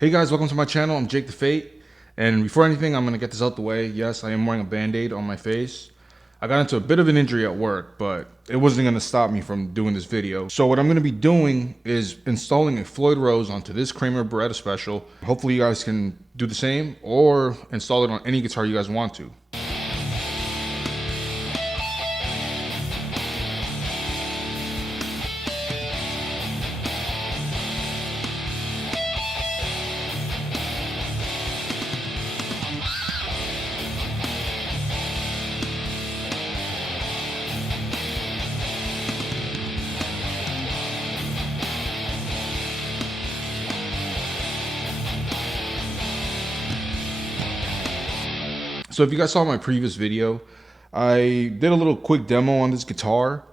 Hey guys, welcome to my channel. I'm Jake the Fate, and before anything, I'm gonna get this out the way. Yes, I am wearing a band-aid on my face. I got into a bit of an injury at work, but it wasn't gonna stop me from doing this video. So what I'm gonna be doing is installing a Floyd Rose onto this Kramer Baretta special. Hopefully you guys can do the same or install it on any guitar you guys want to. So if you guys saw my previous video, I did a little quick demo on this guitar,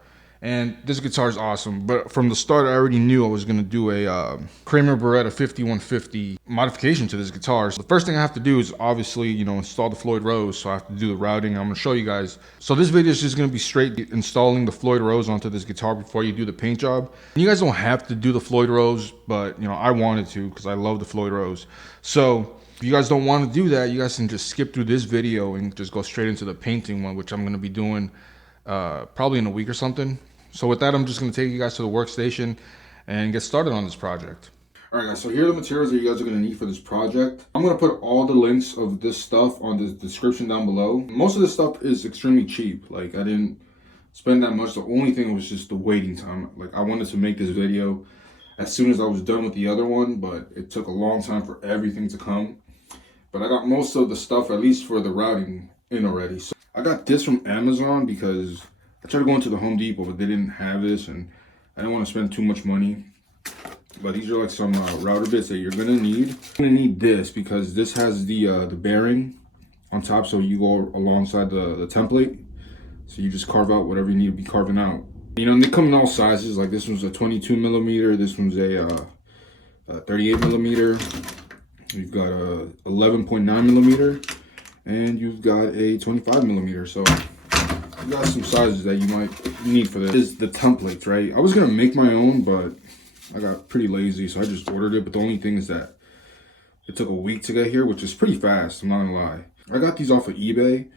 and this guitar is awesome. But from the start, I already knew I was gonna do a Kramer Baretta 5150 modification to this guitar. So the first thing I have to do is obviously, install the Floyd Rose. So I have to do the routing. I'm gonna show you guys. So this video is just gonna be straight installing the Floyd Rose onto this guitar before you do the paint job. And you guys don't have to do the Floyd Rose, but I wanted to because I love the Floyd Rose. So if you guys don't want to do that, you guys can just skip through this video and just go straight into the painting one, which I'm going to be doing probably in a week or something. So with that, I'm just going to take you guys to the workstation and get started on this project. All right, guys, so here are the materials that you guys are going to need for this project. I'm going to put all the links of this stuff on the description down below. Most of this stuff is extremely cheap. Like, I didn't spend that much. The only thing was just the waiting time. Like, I wanted to make this video as soon as I was done with the other one, but it took a long time for everything to come. But I got most of the stuff, at least for the routing, in already. So I got this from Amazon because I tried to go into the Home Depot, but they didn't have this, and I didn't want to spend too much money. But these are like some router bits that you're gonna need. You're gonna need this because this has the bearing on top, so you go alongside the template. So you just carve out whatever you need to be carving out. And they come in all sizes. Like this one's a 22 millimeter. This one's a 38 millimeter. You've got a 11.9 millimeter, and you've got a 25 millimeter. So you got some sizes that you might need for this. This is the templates, right? I was gonna make my own, but I got pretty lazy, so I just ordered it. But the only thing is that it took a week to get here, which is pretty fast, I'm not gonna lie. I got these off of eBay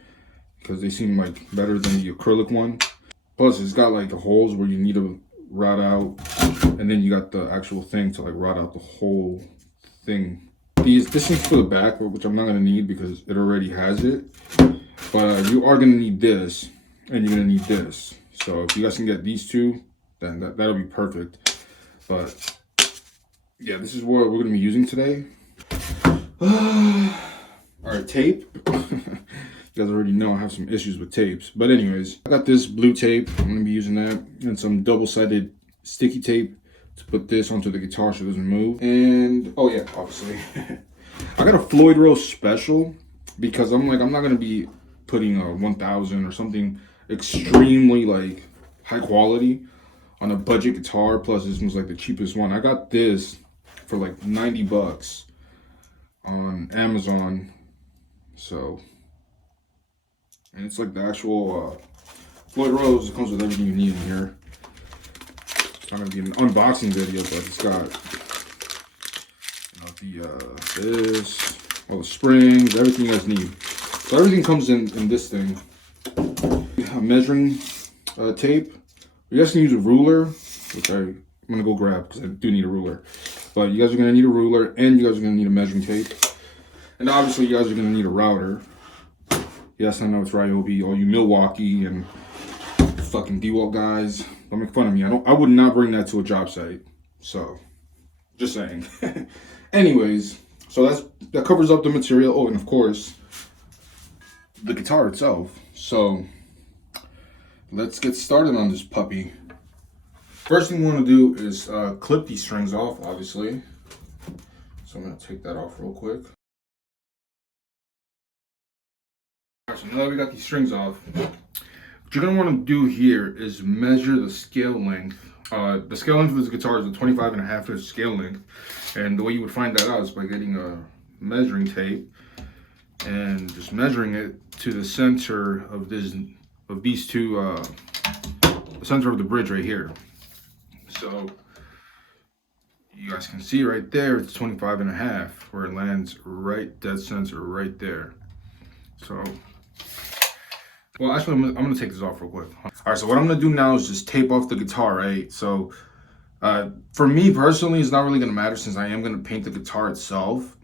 because they seem like better than the acrylic one. Plus, it's got like the holes where you need to route out, and then you got the actual thing to like route out the whole thing. This is for the back, which I'm not gonna need because it already has it. But you are gonna need this, and you're gonna need this. So if you guys can get these two, then that'll be perfect. But yeah, this is what we're gonna be using today. All right, tape. You guys already know I have some issues with tapes. But anyways, I got this blue tape. I'm gonna be using that, and some double-sided sticky tape to put this onto the guitar so it doesn't move. And oh yeah, obviously I got a Floyd Rose special because I'm not gonna be putting a 1000 or something extremely like high quality on a budget guitar. Plus this one's like the cheapest one. I got this for like 90 bucks on Amazon. So, and it's like the actual Floyd Rose. It comes with everything you need in here. It's not gonna be an unboxing video, but it's got this, all the springs, everything you guys need. So everything comes in this thing. A measuring tape. You guys can use a ruler, which I'm gonna go grab because I do need a ruler. But you guys are gonna need a ruler, and you guys are gonna need a measuring tape, and obviously you guys are gonna need a router. Yes, I know it's Ryobi, all you Milwaukee and fucking DeWalt guys. Don't make fun of me. I would not bring that to a job site. So, just saying. Anyways, so that covers up the material. Oh, and of course, the guitar itself. So, let's get started on this puppy. First thing we want to do is clip these strings off, obviously. So I'm going to take that off real quick. Alright, so now that we got these strings off, what you're going to want to do here is measure the scale length. The scale length of this guitar is a 25.5 inch scale length. And the way you would find that out is by getting a measuring tape and just measuring it to the center of these two, the center of the bridge right here. So You guys can see right there, it's 25.5, where it lands right dead center right there. So, well, actually, I'm gonna take this off real quick. All right, so what I'm gonna do now is just tape off the guitar, right? So, for me personally, it's not really gonna matter since I am gonna paint the guitar itself.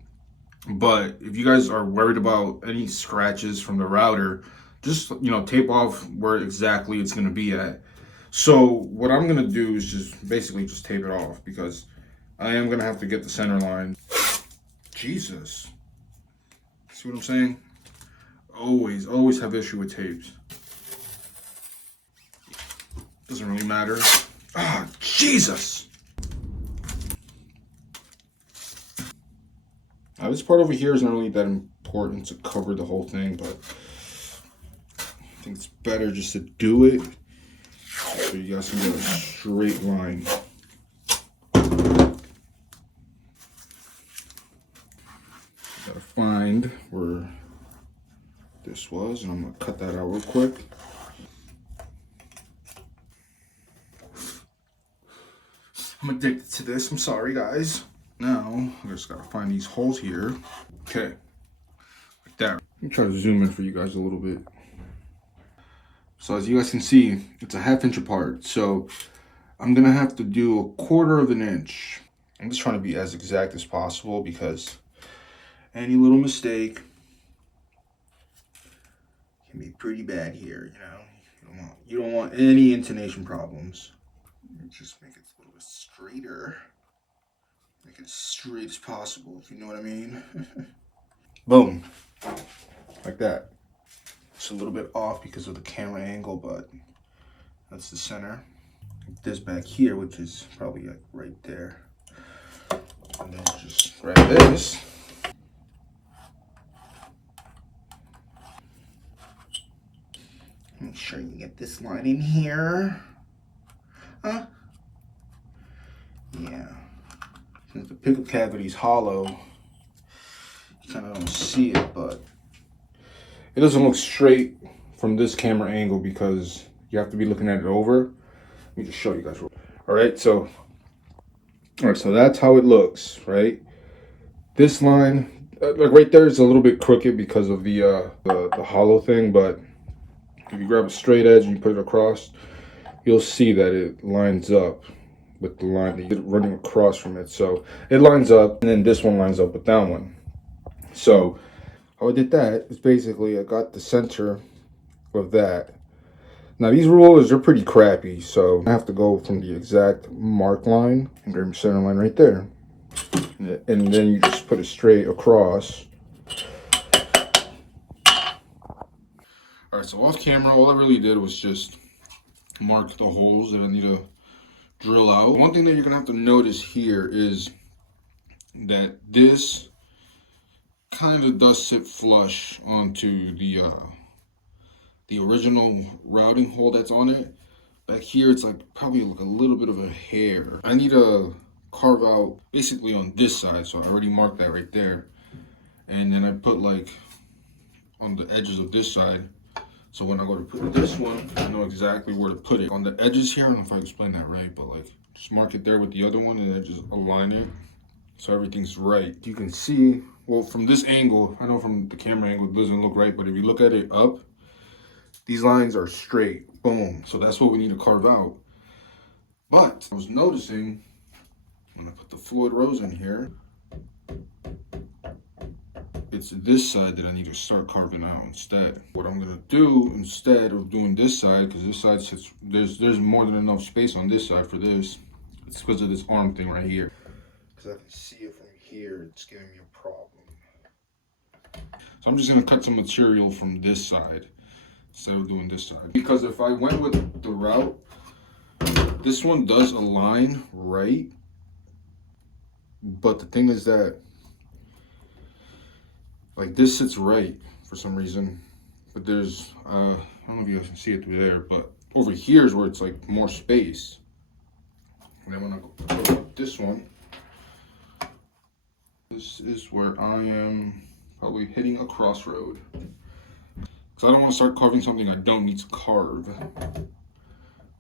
But if you guys are worried about any scratches from the router, just, you know, tape off where exactly it's gonna be at. So what I'm gonna do is just basically just tape it off because I am gonna have to get the center line. Jesus. See what I'm saying? Always have issue with tapes. Doesn't really matter. Ah, Jesus. Now this part over here is not really that important to cover the whole thing, but I think it's better just to do it so you guys can get a straight line. Gotta find where this was, and I'm gonna cut that out real quick. I'm addicted to this, I'm sorry guys. Now, I just gotta find these holes here. Okay, like that. Let me try to zoom in for you guys a little bit. So as you guys can see, it's a 1/2 inch apart. So I'm gonna have to do 1/4 of an inch. I'm just trying to be as exact as possible because any little mistake can be pretty bad here, you know. You don't want any intonation problems. Just make it a little bit straighter. Make it as straight as possible, if you know what I mean. Boom. Like that. It's a little bit off because of the camera angle, but that's the center. This back here, which is probably like right there. And then just grab this. Make sure you get this line in here. Huh? Yeah. Since the pickup cavity is hollow, you kind of don't see it, but it doesn't look straight from this camera angle because you have to be looking at it over. Let me just show you guys. All right, so that's how it looks, right? This line, like right there, is a little bit crooked because of the hollow thing, but if you grab a straight edge and you put it across, you'll see that it lines up with the line that you're running across from it. So it lines up, and then this one lines up with that one. So how I did that is basically I got the center of that. Now these rulers are pretty crappy, so I have to go from the exact mark line and grab your center line right there. And then you just put it straight across. Alright, so off camera, all I really did was just mark the holes that I need to drill out. One thing that you're gonna have to notice here is that this kind of does sit flush onto the original routing hole that's on it. Back here, it's like probably like a little bit of a hair. I need to carve out basically on this side, so I already marked that right there. And then I put like on the edges of this side. So when I go to put this one, I know exactly where to put it. On the edges here, I don't know if I explained that right, but like just mark it there with the other one and then just align it so everything's right. You can see, well, from this angle, I know from the camera angle it doesn't look right, but if you look at it up, these lines are straight, boom. So that's what we need to carve out. But I was noticing when I put the Floyd Rose in here, it's this side that I need to start carving out instead. What I'm gonna do instead of doing this side, because this side sits, there's more than enough space on this side for this. It's because of this arm thing right here. Because I can see it from here, it's giving me a problem. So I'm just gonna cut some material from this side instead of doing this side. Because if I went with the route, this one does align right. But the thing is that like this sits right for some reason, but there's I don't know if you guys can see it through there, but over here is where it's like more space. And then when I go with this one, this is where I am probably hitting a crossroad. So I don't want to start carving something I don't need to carve.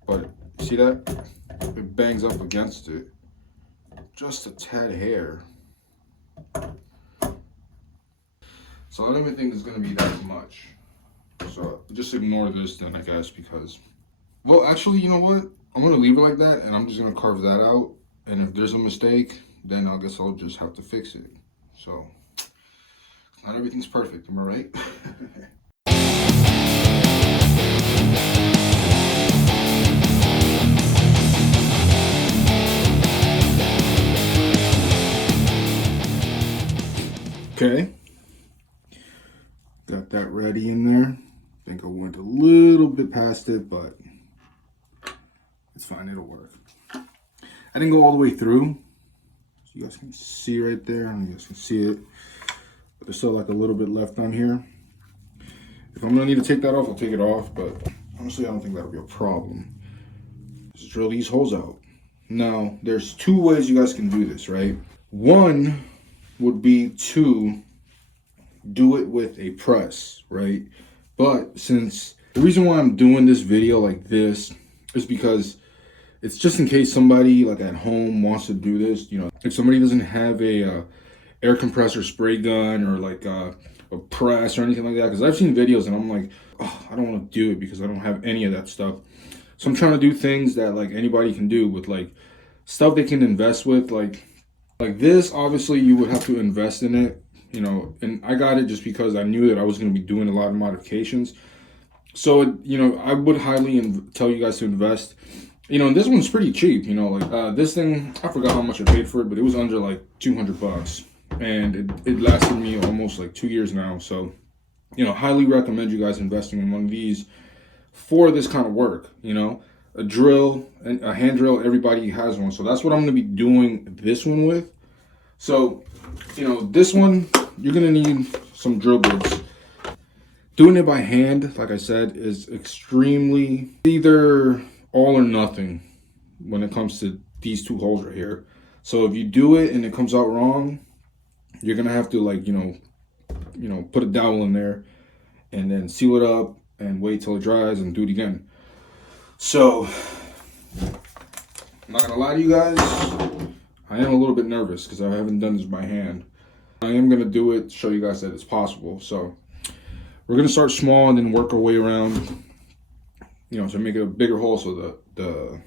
But see that? It bangs up against it. just a tad hair. So I don't even think it's gonna be that much. So just ignore this then, I guess, because, well, actually, you know what? I'm gonna leave it like that, and I'm just gonna carve that out. And if there's a mistake, then I guess I'll just have to fix it. So not everything's perfect, am I right? Okay, got that ready in there. I think I went a little bit past it, but it's fine, it'll work. I didn't go all the way through, so you guys can see right there, and you guys can see it, but there's still like a little bit left on here. If I'm gonna need to take that off, I'll take it off, but honestly, I don't think that'll be a problem. Just drill these holes out. Now, there's two ways you guys can do this, right? One would be to do it with a press, right? But since the reason why I'm doing this video like this is because it's just in case somebody like at home wants to do this, you know, if somebody doesn't have a air compressor spray gun or like a press or anything like that, because I've seen videos and I'm like, oh, I don't want to do it because I don't have any of that stuff. So I'm trying to do things that like anybody can do with like stuff they can invest with, like this. Obviously you would have to invest in it, you know, and I got it just because I knew that I was going to be doing a lot of modifications. So, you know, I would highly tell you guys to invest. You know, and this one's pretty cheap, you know, like this thing, I forgot how much I paid for it, but it was under like 200 bucks. And it lasted me almost like 2 years now. So, you know, highly recommend you guys investing in one of these for this kind of work. You know, a drill, a hand drill, everybody has one. So that's what I'm going to be doing this one with. So, you know, this one, you're going to need some drill bits. Doing it by hand, like I said, is extremely either all or nothing when it comes to these two holes right here. So if you do it and it comes out wrong, you're gonna have to, like, you know, put a dowel in there and then seal it up and wait till it dries and do it again. So I'm not gonna lie to you guys, I am a little bit nervous because I haven't done this by hand. I am gonna do it to show you guys that it's possible. So we're gonna start small and then work our way around, you know, to make it a bigger hole so the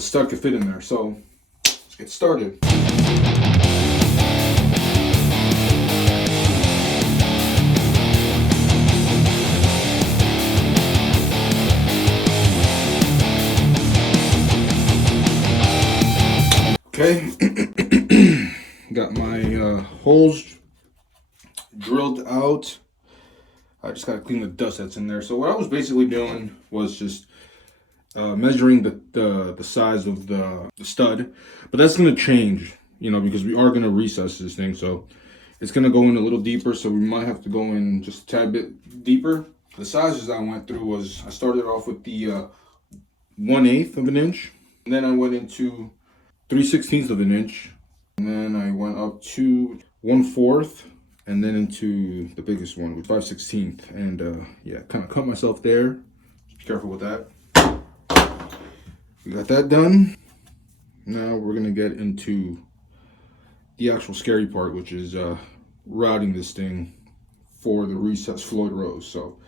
stud can fit in there. So let's get started. Okay, got my holes drilled out. I just gotta clean the dust that's in there. So what I was basically doing was just measuring the size of the stud, but that's gonna change, you know, because we are gonna recess this thing. So it's gonna go in a little deeper. So we might have to go in just a tad bit deeper. The sizes I went through was, I started off with the 1/8 of an inch, and then I went into 3/16 of an inch, and then I went up to 1/4, and then into the biggest one, which 5/16. And yeah, kind of cut myself there. Just be careful with that. We got that done. Now we're gonna get into the actual scary part, which is routing this thing for the recessed Floyd rose. So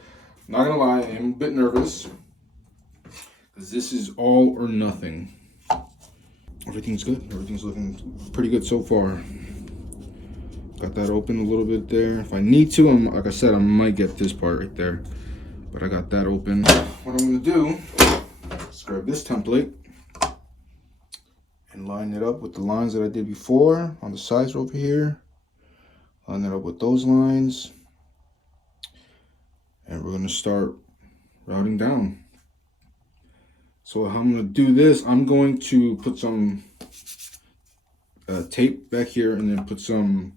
not gonna lie, I am a bit nervous because this is all or nothing. Everything's good. Everything's looking pretty good so far. Got that open a little bit there. If I need to, like I said, I might get this part right there, but I got that open. What I'm gonna do is grab this template and line it up with the lines that I did before on the sides over here. Line it up with those lines, and we're gonna start routing down. So how I'm gonna do this, I'm going to put some tape back here and then put some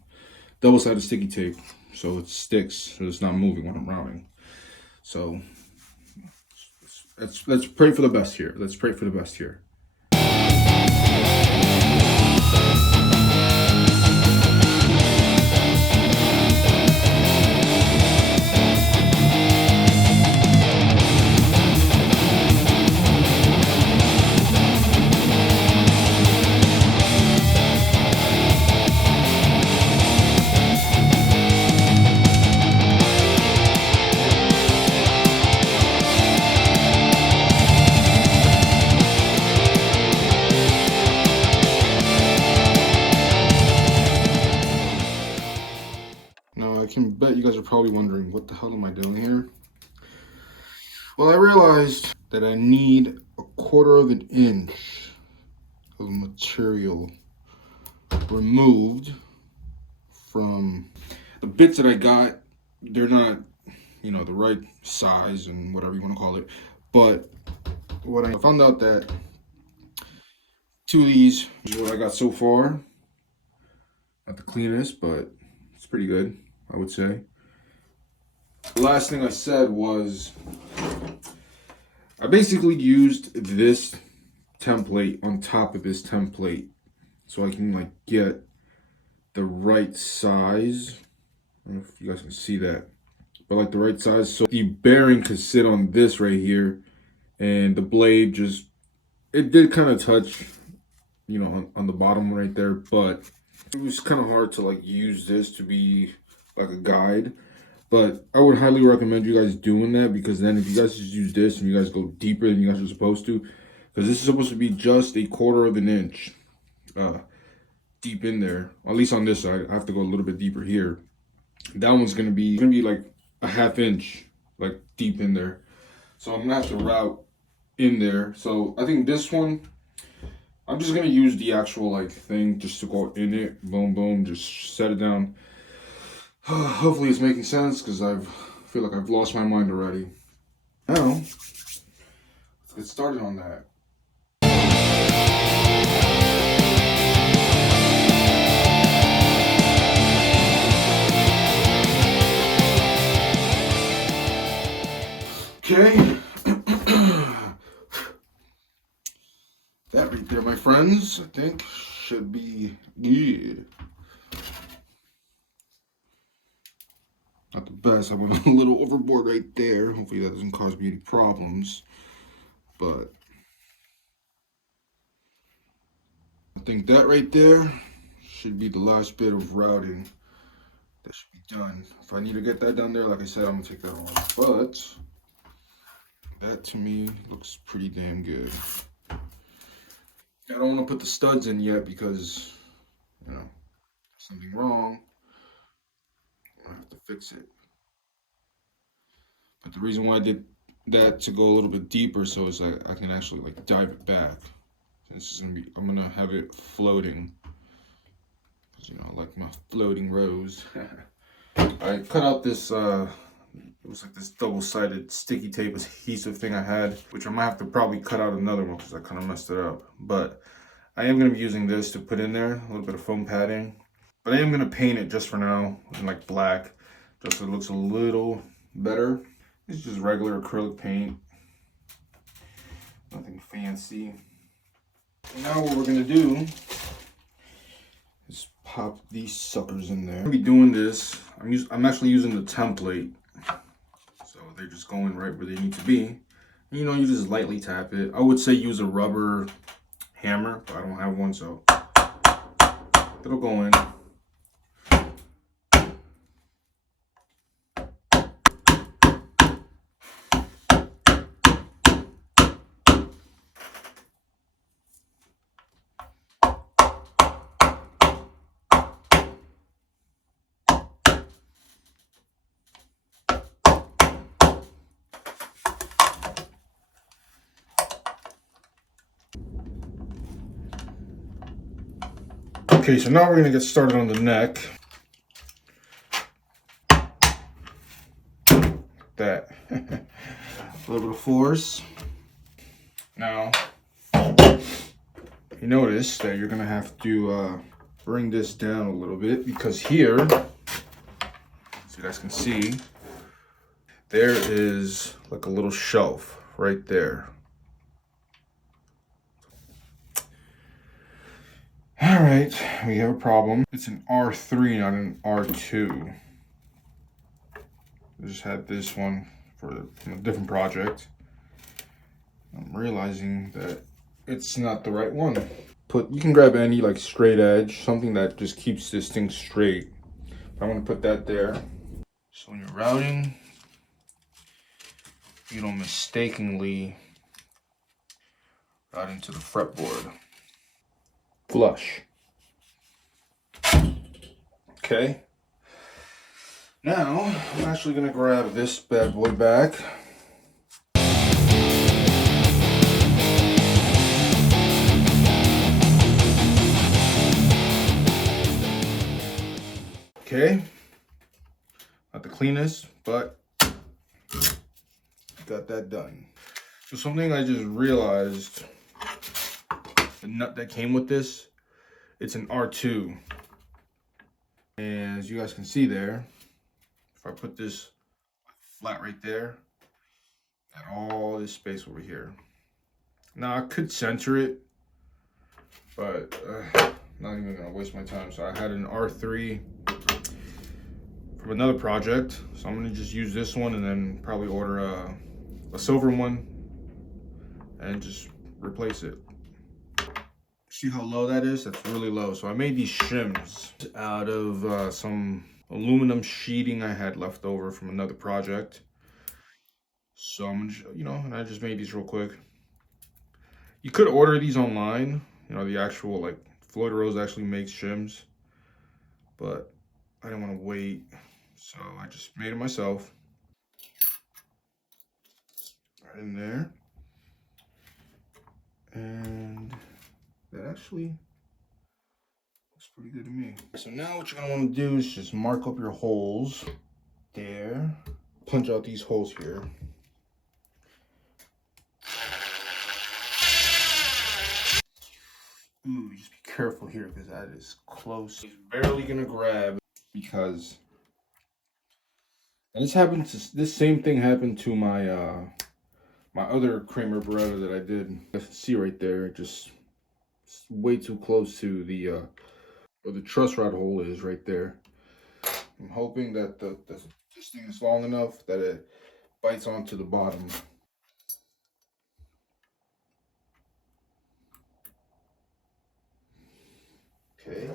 double-sided sticky tape so it sticks, so it's not moving when I'm routing. So let's pray for the best here. Let's pray for the best here. can bet you guys are probably wondering, what the hell am I doing here? Well, I realized that I need 1/4 of an inch of material removed from the bits that I got. They're not, you know, the right size and whatever you want to call it. But what I found out that 2 of these is what I got so far. Not the cleanest, but it's pretty good, I would say. The last thing I said was I basically used this template on top of this template so I can like get the right size. I don't know if you guys can see that, but like the right size so the bearing could sit on this right here, and the blade just, it did kind of touch, you know, on the bottom right there, but it was kind of hard to like use this to be like a guide. But I would highly recommend you guys doing that, because then if you guys just use this and you guys go deeper than you guys are supposed to, because this is supposed to be just 1/4 of an inch deep in there. At least on this side, I have to go a little bit deeper here. That one's gonna be like a 1/2 inch like deep in there. So I'm gonna have to route in there. So I think this one, I'm just gonna use the actual like thing just to go in it. Boom, boom, just set it down. Hopefully it's making sense, because I feel like I've lost my mind already. Now, let's get started on that. Okay. That right there, my friends, I think should be good. Not the best. I went a little overboard right there. Hopefully that doesn't cause me any problems. But I think that right there should be the last bit of routing that should be done. If I need to get that down there, like I said, I'm gonna take that off. But that to me looks pretty damn good. I don't want to put the studs in yet because, you know, if something wrong, I have to fix it. But the reason why I did that to go a little bit deeper so is I can actually like dive it back. This is gonna be, I'm gonna have it floating, because, you know, I like my floating rose. I cut out this it was like this double-sided sticky tape adhesive thing I had, which I might have to probably cut out another one because I kind of messed it up. But I am going to be using this to put in there a little bit of foam padding. But I am going to paint it just for now in like black, just so it looks a little better. It's just regular acrylic paint, nothing fancy. And now what we're going to do is pop these suckers in there. I'm going to be doing this. I'm actually using the template. So they're just going right where they need to be. You know, you just lightly tap it. I would say use a rubber hammer, but I don't have one, so it'll go in. Okay, so now we're gonna get started on the neck. That. A little bit of force. Now, you notice that you're gonna have to bring this down a little bit, because here, so you guys can see, there is like a little shelf right there. All right, we have a problem. It's an R3, not an R2. I just had this one from a different project. I'm realizing that it's not the right one. You can grab any like straight edge, something that just keeps this thing straight. I'm gonna put that there. So when you're routing, you don't mistakenly route into the fretboard. Flush. Okay. Now, I'm actually gonna grab this bad boy back. Okay, not the cleanest, but got that done. So something I just realized, the nut that came with this, it's an R2. And as you guys can see there, if I put this flat right there, got all this space over here. Now I could center it, but not even gonna waste my time. So I had an R3 from another project, so I'm gonna just use this one and then probably order a silver one and just replace it. See how low that is? That's really low. So I made these shims out of some aluminum sheeting I had left over from another project. So I'm gonna, and I just made these real quick. You could order these online, the actual, like, Floyd Rose actually makes shims, but I didn't want to wait, so I just made it myself. Right in there. And that actually looks pretty good to me. So now what you're gonna want to do is just mark up your holes there. Punch out these holes here. Ooh, just be careful here because that is close. It's barely gonna grab because, and this same thing happened to my my other Kramer Baretta that I did. You can see right there, just way too close to the where the truss rod hole is right there. I'm hoping that this thing is long enough that it bites onto the bottom. Okay.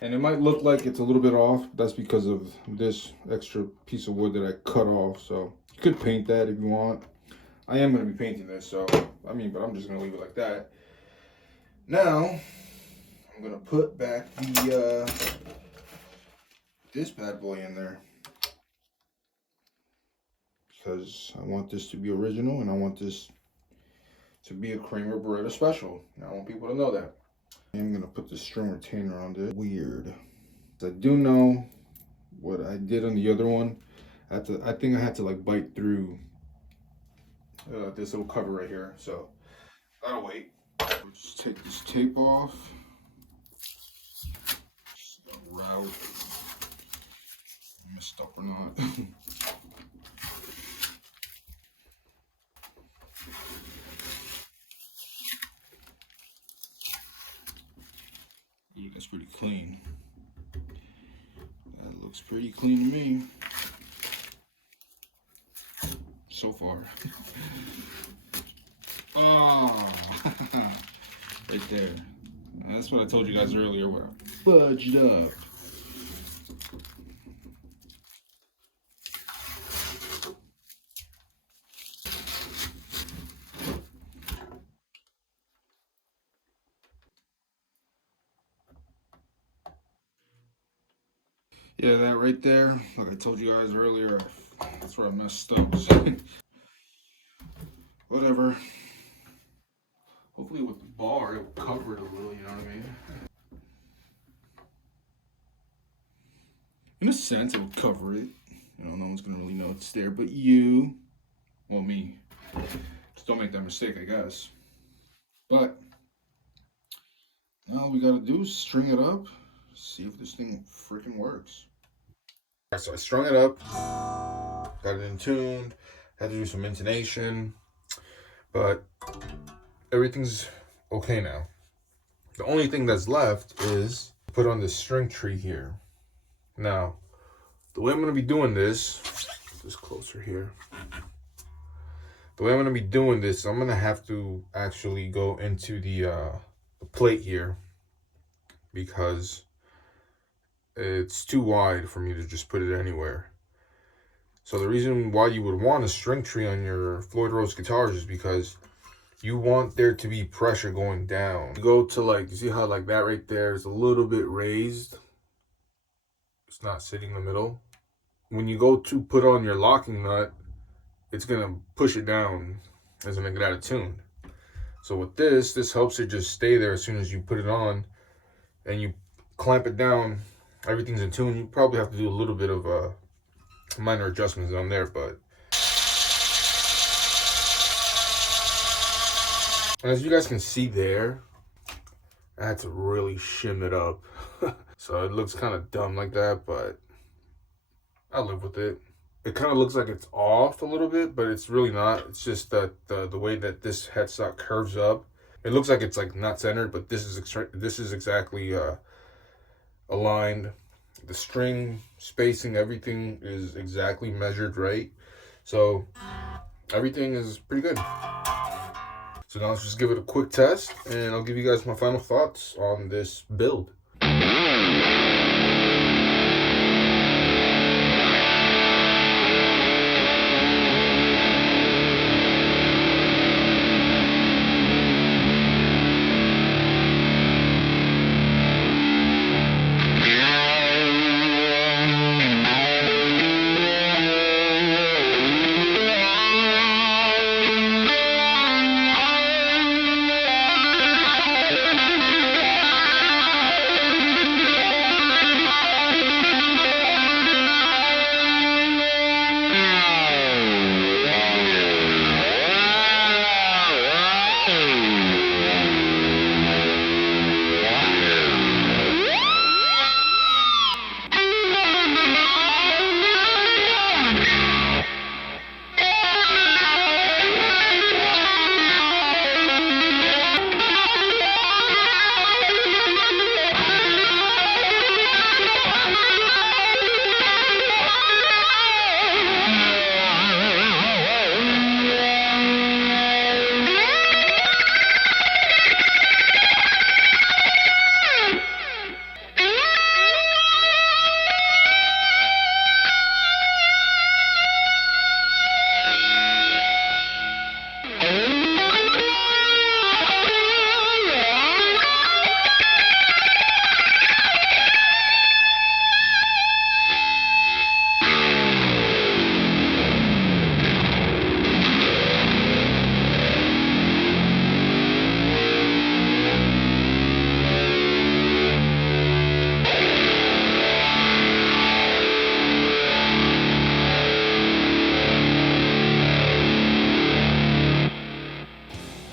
And it might look like it's a little bit off. That's because of this extra piece of wood that I cut off. So you could paint that if you want. I am going to be painting this, so but I'm just going to leave it like that. Now, I'm going to put back the this bad boy in there, because I want this to be original and I want this to be a Kramer Baretta special. And I want people to know that. I'm going to put the string retainer on this. Weird. I do know what I did on the other one. I think I had to like bite through this little cover right here, so that'll wait. We'll just take this tape off. Route messed up or not. Ooh, that's pretty clean. That looks pretty clean to me so far. Oh, right there. That's what I told you guys earlier. What I fudged up. Yeah, that right there, like I told you guys earlier, that's where I messed up. Whatever. Hopefully with the bar, it'll cover it a little, you know what I mean? In a sense, it would cover it. No one's gonna really know it's there, but you, well, me. Just don't make that mistake, I guess. But now all we gotta do is string it up, see if this thing freaking works. All right, so I strung it up, got it in tuned, had to do some intonation, but everything's okay now. The only thing that's left is put on this string tree here. Now, the way I'm gonna be doing this, just closer here. The way I'm gonna be doing this, I'm gonna have to actually go into the plate here because it's too wide for me to just put it anywhere. So the reason why you would want a string tree on your Floyd Rose guitars is because you want there to be pressure going down. You go to like, you see how like that right there is a little bit raised. It's not sitting in the middle. When you go to put on your locking nut, it's gonna push it down as gonna get out of tune. So with this helps it just stay there as soon as you put it on and you clamp it down, everything's in tune. You probably have to do a little bit of minor adjustments on there, but and as you guys can see there, I had to really shim it up. So it looks kind of dumb like that, but I live with it. It kind of looks like it's off a little bit, but it's really not. It's just that the way that this headstock curves up, it looks like it's like not centered, but this is exactly aligned. The string spacing, everything is exactly measured right. So everything is pretty good. So now let's just give it a quick test, and I'll give you guys my final thoughts on this build.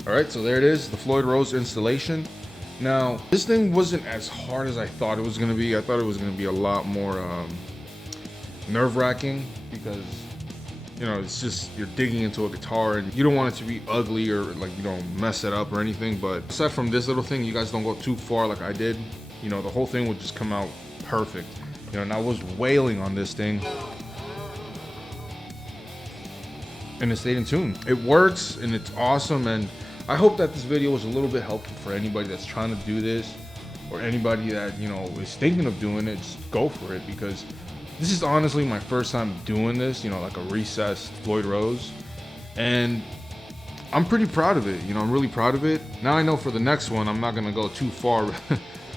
Alright, so there it is, the Floyd Rose installation. Now, this thing wasn't as hard as I thought it was going to be. I thought it was going to be a lot more nerve-wracking because, you know, it's just, you're digging into a guitar and you don't want it to be ugly or like, you don't mess it up or anything. But aside from this little thing, you guys don't go too far like I did. You know, the whole thing would just come out perfect. You know, and I was wailing on this thing. And it stayed in tune. It works and it's awesome, and I hope that this video was a little bit helpful for anybody that's trying to do this, or anybody that, you know, is thinking of doing it. Just go for it, because this is honestly my first time doing this, you know, like a recessed Floyd Rose, and I'm pretty proud of it. You know, I'm really proud of it. Now I know for the next one, I'm not gonna go too far,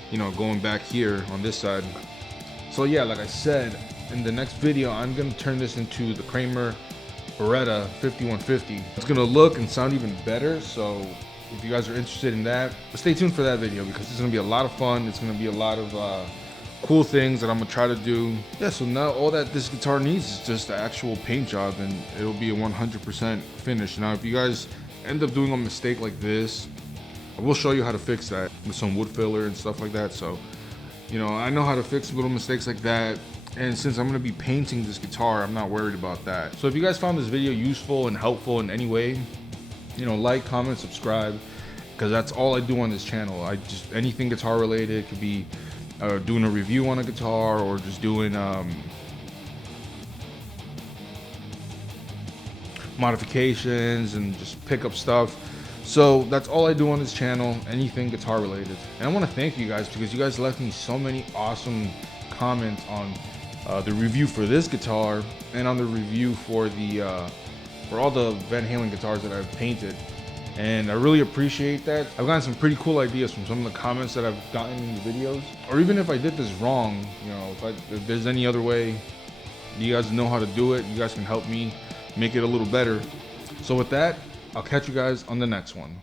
you know, going back here on this side. So yeah, like I said, in the next video, I'm gonna turn this into the Kramer Baretta 5150. It's gonna look and sound even better, so if you guys are interested in that, stay tuned for that video, because it's gonna be a lot of fun. It's gonna be a lot of cool things that I'm gonna try to do. Yeah, so now all that this guitar needs is just the actual paint job, and it'll be a 100% finish. Now if you guys end up doing a mistake like this, I will show you how to fix that with some wood filler and stuff like that. So, you know, I know how to fix little mistakes like that. And since I'm gonna be painting this guitar, I'm not worried about that. So if you guys found this video useful and helpful in any way, you know, like, comment, subscribe, because that's all I do on this channel. I just, anything guitar related. It could be doing a review on a guitar, or just doing modifications and just pick up stuff. So that's all I do on this channel, anything guitar related. And I want to thank you guys, because you guys left me so many awesome comments on the review for this guitar, and on the review for the for all the Van Halen guitars that I've painted. And I really appreciate that. I've gotten some pretty cool ideas from some of the comments that I've gotten in the videos. Or even if I did this wrong, you know, if there's any other way, you guys know how to do it. You guys can help me make it a little better. So with that, I'll catch you guys on the next one.